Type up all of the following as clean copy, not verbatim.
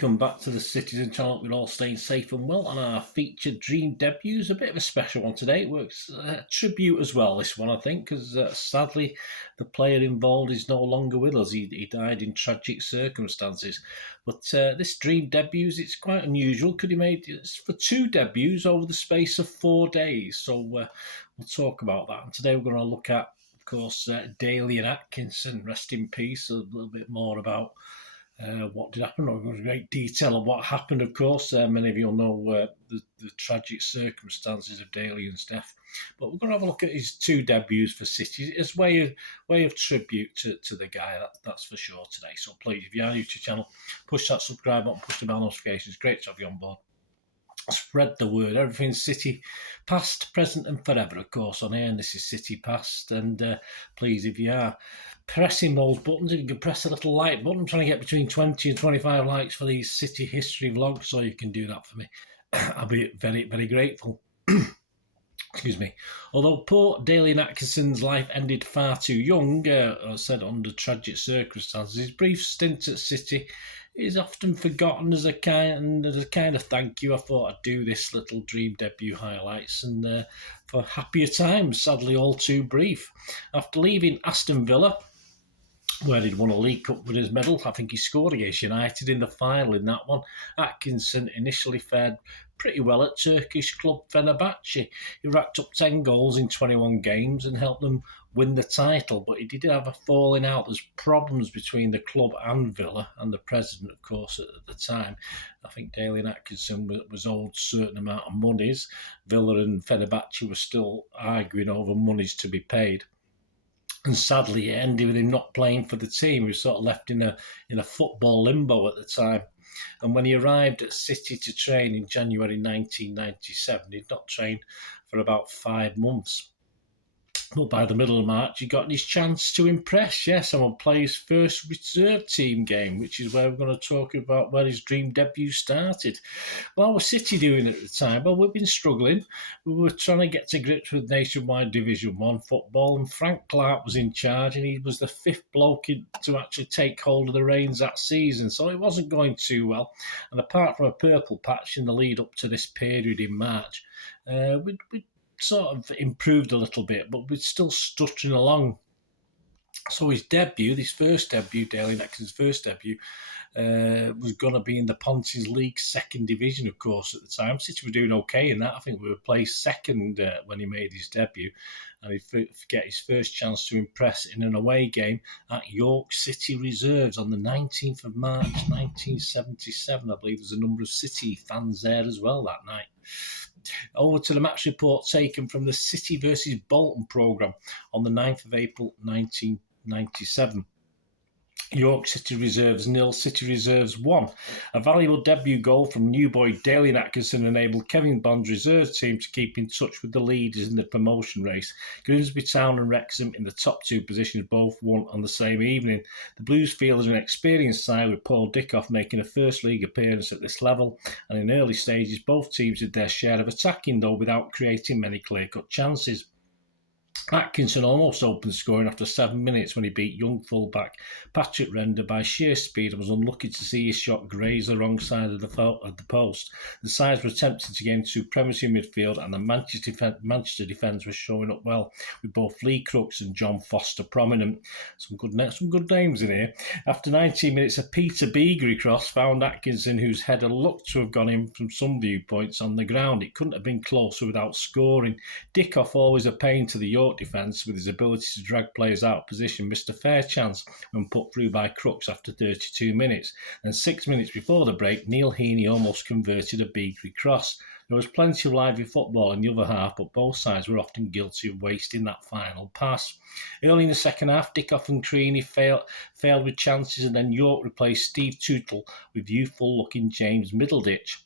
welcome back to the Citizen channel. We're all staying safe and well on our featured dream debuts. A bit of a special one today. It works tribute as well, this one, I think, because sadly the player involved is no longer with us. He died in tragic circumstances. But this dream debuts, it's quite unusual. Could he made for 2 debuts over the space of 4 days. So we'll talk about that. And today we're going to look at, of course, Dalian Atkinson, rest in peace. A little bit more about what did happen. There was great detail of what happened, of course. Many of you will know the tragic circumstances of Dalian's death. But we're going to have a look at his 2 debuts for City as way of tribute to the guy, that's for sure today. So please, if you are new to the channel, push that subscribe button, push the bell notifications. Great to have you on board. Spread the word. Everything's City past, present and forever, of course, on here. And this is City past. And please, if you are pressing those buttons, if you can press a little like button, I'm trying to get between 20 and 25 likes for these City history vlogs, so you can do that for me. I'll be very, very grateful. Excuse me. Although poor Dalian Atkinson's life ended far too young, as said, under tragic circumstances, his brief stint at City is often forgotten. As a kind of thank you, I thought I'd do this little dream debut highlights and for happier times, sadly all too brief. After leaving Aston Villa, where he'd won a League Cup with his medal, I think he scored against United in the final in that one. Atkinson initially fared pretty well at Turkish club Fenerbahce. He racked up 10 goals in 21 games and helped them win the title, but he did have a falling out. There's problems between the club and Villa and the president, of course, at the time. I think Dalian Atkinson was owed a certain amount of monies. Villa and Fenerbahce were still arguing over monies to be paid. And sadly, it ended with him not playing for the team. He was sort of left in a football limbo at the time. And when he arrived at City to train in January 1997, he'd not trained for about 5 months. But by the middle of March, he got his chance to impress, yes, and will play his first reserve team game, which is where we're going to talk about where his dream debut started. What was City doing at the time? Well, we've been struggling. We were trying to get to grips with nationwide Division 1 football, and Frank Clark was in charge, and he was the 5th bloke to actually take hold of the reins that season, so it wasn't going too well. And apart from a purple patch in the lead up to this period in March, we'd sort of improved a little bit, but we're still stuttering along. So his debut, this first debut, Dalian Atkinson's first debut, was going to be in the Pontins League 2nd Division, of course, at the time. City were doing okay in that. I think we were placed 2nd when he made his debut. And he'd get his first chance to impress in an away game at York City Reserves on the 19th of March, 1977. I believe there's a number of City fans there as well that night. Over to the match report taken from the City versus Bolton programme on the 9th of April 1997. York City Reserves 0, City Reserves 1. A valuable debut goal from new boy Dalian Atkinson enabled Kevin Bond's reserve team to keep in touch with the leaders in the promotion race. Grimsby Town and Wrexham in the top 2 positions both won on the same evening. The Blues fielded an experienced side with Paul Dickoff making a first league appearance at this level, and in early stages both teams did their share of attacking, though without creating many clear-cut chances. Atkinson almost opened scoring after 7 minutes when he beat young fullback Patrick Render by sheer speed and was unlucky to see his shot graze the wrong side of the post. The sides were attempting to gain supremacy in midfield, and the Manchester defence was showing up well, with both Lee Crooks and John Foster prominent. Some good names in here. After 19 minutes, a Peter Beagrie cross found Atkinson, whose header looked to have gone in from some viewpoints, on the ground. It couldn't have been closer without scoring. Dickoff, always a pain to the York defence with his ability to drag players out of position, missed a fair chance when put through by Crooks after 32 minutes. And 6 minutes before the break, Neil Heaney almost converted a Beagrie cross. There was plenty of lively football in the other half, but both sides were often guilty of wasting that final pass. Early in the second half, Dickoff and Creaney failed with chances, and then York replaced Steve Tootle with youthful-looking James Middleditch.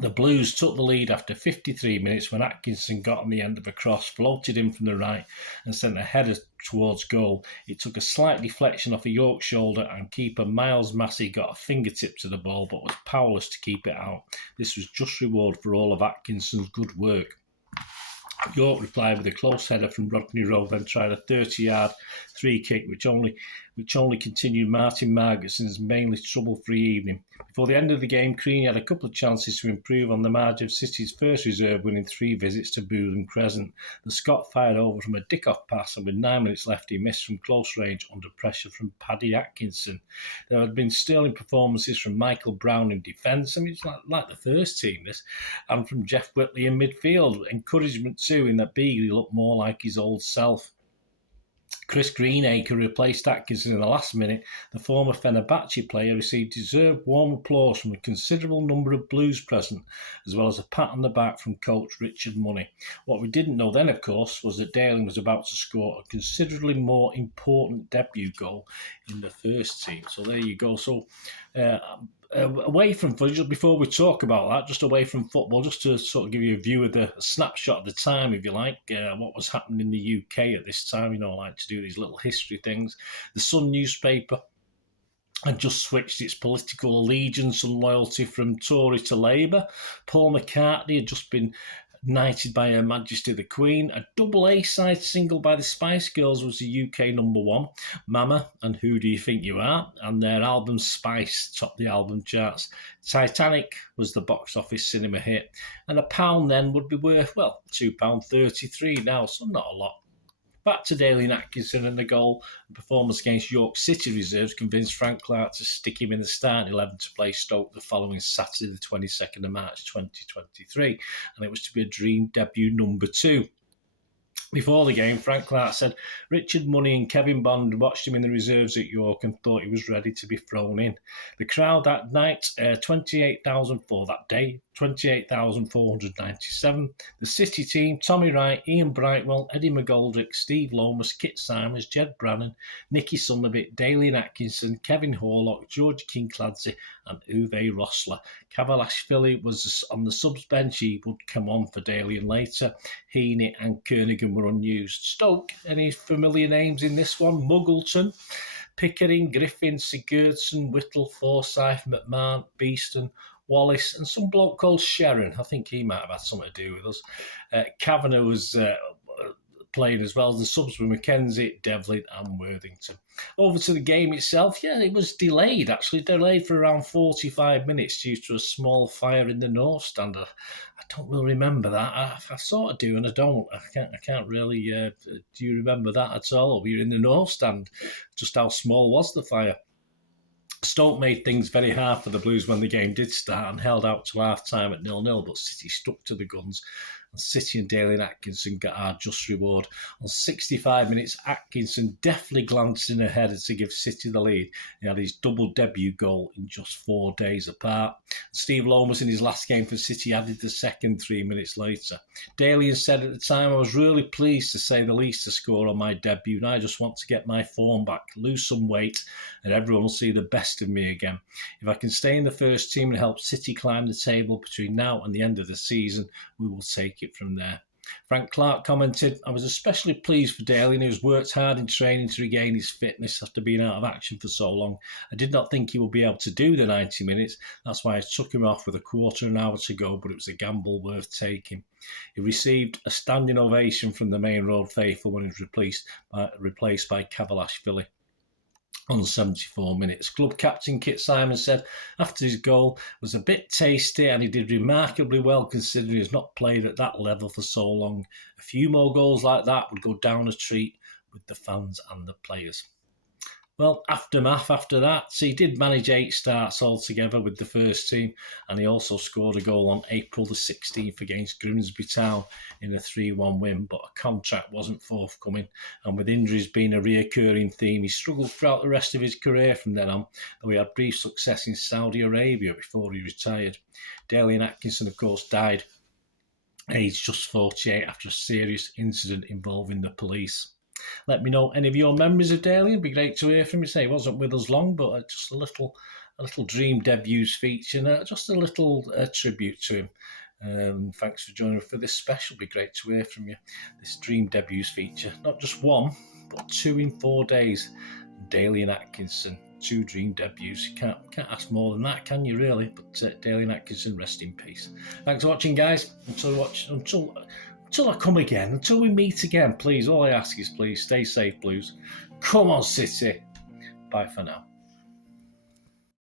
The Blues took the lead after 53 minutes when Atkinson got on the end of a cross, floated in from the right and sent a header towards goal. It took a slight deflection off a York shoulder and keeper Miles Massey got a fingertip to the ball but was powerless to keep it out. This was just reward for all of Atkinson's good work. York replied with a close header from Rodney Rowe, then tried a 30-yard free kick, which only continued Martin Margetson's mainly trouble-free evening. Before the end of the game, Crean had a couple of chances to improve on the margin of City's first reserve, winning 3 visits to Bootham Crescent. The Scot fired over from a dick-off pass, and with 9 minutes left, he missed from close range under pressure from Paddy Atkinson. There had been sterling performances from Michael Brown in defence, I mean, it's like the first team, this, and from Jeff Whitley in midfield. Encouragement too, in that Beagley looked more like his old self. Chris Greenacre replaced Atkinson in the last minute. The former Fenerbahce player received deserved warm applause from a considerable number of Blues present, as well as a pat on the back from coach Richard Money. What we didn't know then, of course, was that Dalian was about to score a considerably more important debut goal in the first team. So there you go. So away from footage, before we talk about that, just away from football, just to sort of give you a view of a snapshot of the time, if you like, what was happening in the UK at this time. You know, I like to do these little history things. The Sun newspaper had just switched its political allegiance and loyalty from Tory to Labour. Paul McCartney had just been knighted by Her Majesty the Queen. A double A-side single by the Spice Girls was the UK #1, Mama and Who Do You Think You Are, and their album Spice topped the album charts. Titanic was the box office cinema hit, and £1 then would be worth, well, £2.33 now, so not a lot. Back to Dalian Atkinson, and the goal and performance against York City reserves convinced Frank Clark to stick him in the starting 11 to play Stoke the following Saturday, the 22nd of March 2023, and it was to be a dream debut #2. Before the game, Frank Clark said Richard Money and Kevin Bond watched him in the reserves at York and thought he was ready to be thrown in. The crowd that night, 28,000 for that day, 28,497. The City team, Tommy Wright, Ian Brightwell, Eddie McGoldrick, Steve Lomas, Kit Simons, Jed Brannan, Nicky Summerbit, Dalian Atkinson, Kevin Horlock, George King-Clancy and Uwe Rossler. Kavalashvili was on the subs bench. He would come on for Dalian later. Heaney and Kernigan were unused. Stoke, any familiar names in this one? Muggleton, Pickering, Griffin, Sigurdsson, Whittle, Forsyth, McMahon, Beeston, Wallace, and some bloke called Sharon. I think he might have had something to do with us. Kavanagh was playing as well. The subs were Mackenzie, Devlin and Worthington. Over to the game itself, yeah, it was delayed for around 45 minutes due to a small fire in the North Stand. I don't really remember that. I sort of do and I don't. I can't really, do you remember that at all? Were you in the North Stand? Just how small was the fire? Stoke made things very hard for the Blues when the game did start and held out to half-time at 0-0, but City stuck to the guns, and City and Dalian Atkinson got our just reward. On 65 minutes, Atkinson deftly glanced in ahead to give City the lead. He had his double debut goal in just 4 days apart. Steve Lomas, in his last game for City, added the second 3 minutes later. Dalian said at the time, I was really pleased, to say the least, to score on my debut, and I just want to get my form back, lose some weight, and everyone will see the best of me again. If I can stay in the first team and help City climb the table between now and the end of the season, we will take it from there. Frank Clark commented, I was especially pleased for Dalian, who's worked hard in training to regain his fitness after being out of action for so long. I did not think he would be able to do the 90 minutes. That's why I took him off with a quarter of an hour to go, but it was a gamble worth taking. He received a standing ovation from the main road faithful when he was replaced by Kavalashvili. On 74 minutes. Club captain Kit Simons said after his goal was a bit tasty and he did remarkably well considering he's not played at that level for so long. A few more goals like that would go down a treat with the fans and the players. Well, aftermath after that, so he did manage 8 starts altogether with the first team, and he also scored a goal on April the 16th against Grimsby Town in a 3-1 win, but a contract wasn't forthcoming, and with injuries being a reoccurring theme, he struggled throughout the rest of his career from then on, though he had brief success in Saudi Arabia before he retired. Dalian Atkinson, of course, died aged just 48 after a serious incident involving the police. Let me know any of your memories of Dalian. It'd be great to hear from you. Say he wasn't with us long, but just a little dream debuts feature, and just a little tribute to him. Thanks for joining me for this special. It'd be great to hear from you. This dream debuts feature, not just one, but 2 in 4 days. Dalian Atkinson, 2 dream debuts. You can't ask more than that, can you Really? But Dalian Atkinson, rest in peace. Thanks for watching, guys. Until Until I come again, until we meet again, please, all I ask is please stay safe, Blues. Come on, City. Bye for now.